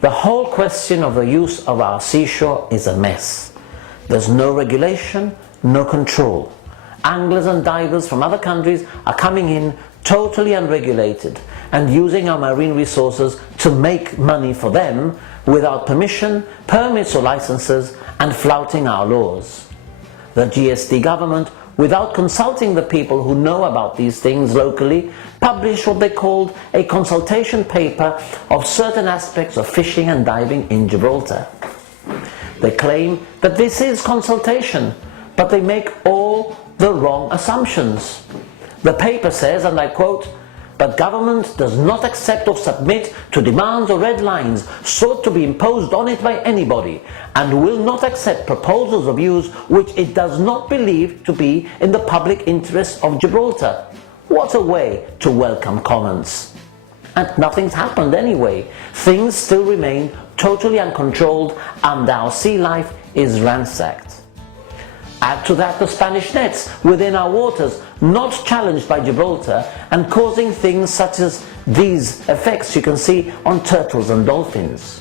The whole question of the use of our seashore is a mess. There's no regulation, no control. Anglers and divers from other countries are coming in totally unregulated and using our marine resources to make money for them without permission, permits or licenses, and flouting our laws. The GST government, without consulting the people who know about these things locally, published what they called a consultation paper of certain aspects of fishing and diving in Gibraltar. They claim that this is consultation, but they make all the wrong assumptions. The paper says, and I quote, "But government does not accept or submit to demands or red lines sought to be imposed on it by anybody, and will not accept proposals or views which it does not believe to be in the public interest of Gibraltar." What a way to welcome comments. And nothing's happened anyway. Things still remain totally uncontrolled and our sea life is ransacked. Add to that the Spanish nets within our waters, not challenged by Gibraltar, and causing things such as these effects you can see on turtles and dolphins.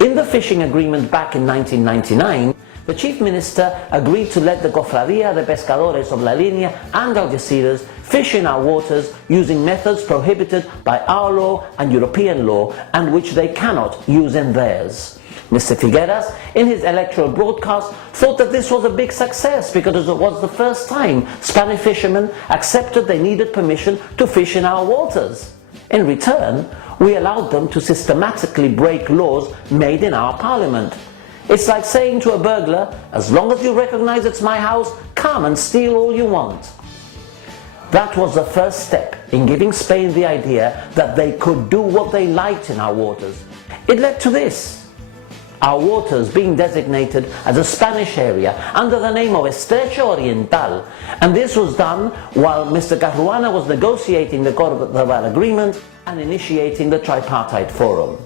In the fishing agreement back in 1999, the Chief Minister agreed to let the Cofradía de Pescadores of La Línea and Algeciras fish in our waters using methods prohibited by our law and European law, and which they cannot use in theirs. Mr. Figueras, in his electoral broadcast, thought that this was a big success because it was the first time Spanish fishermen accepted they needed permission to fish in our waters. In return, we allowed them to systematically break laws made in our parliament. It's like saying to a burglar, "As long as you recognize it's my house, come and steal all you want." That was the first step in giving Spain the idea that they could do what they liked in our waters. It led to this: our waters being designated as a Spanish area under the name of Estrecho Oriental, and this was done while Mr. Caruana was negotiating the Cortes agreement and initiating the tripartite forum.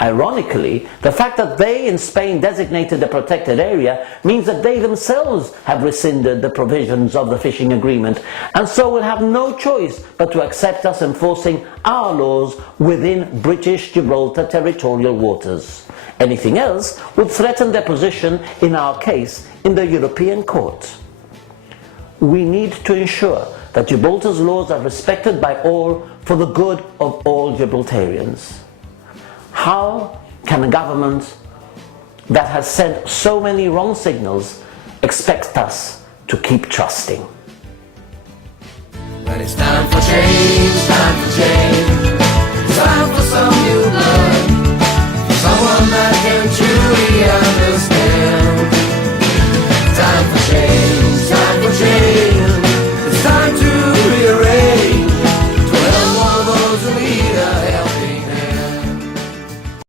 Ironically, the fact that they in Spain designated the protected area means that they themselves have rescinded the provisions of the fishing agreement, and so will have no choice but to accept us enforcing our laws within British Gibraltar territorial waters. Anything else would threaten their position in our case in the European Court. We need to ensure that Gibraltar's laws are respected by all for the good of all Gibraltarians. How can a government that has sent so many wrong signals expect us to keep trusting? But it's time for change, time for change.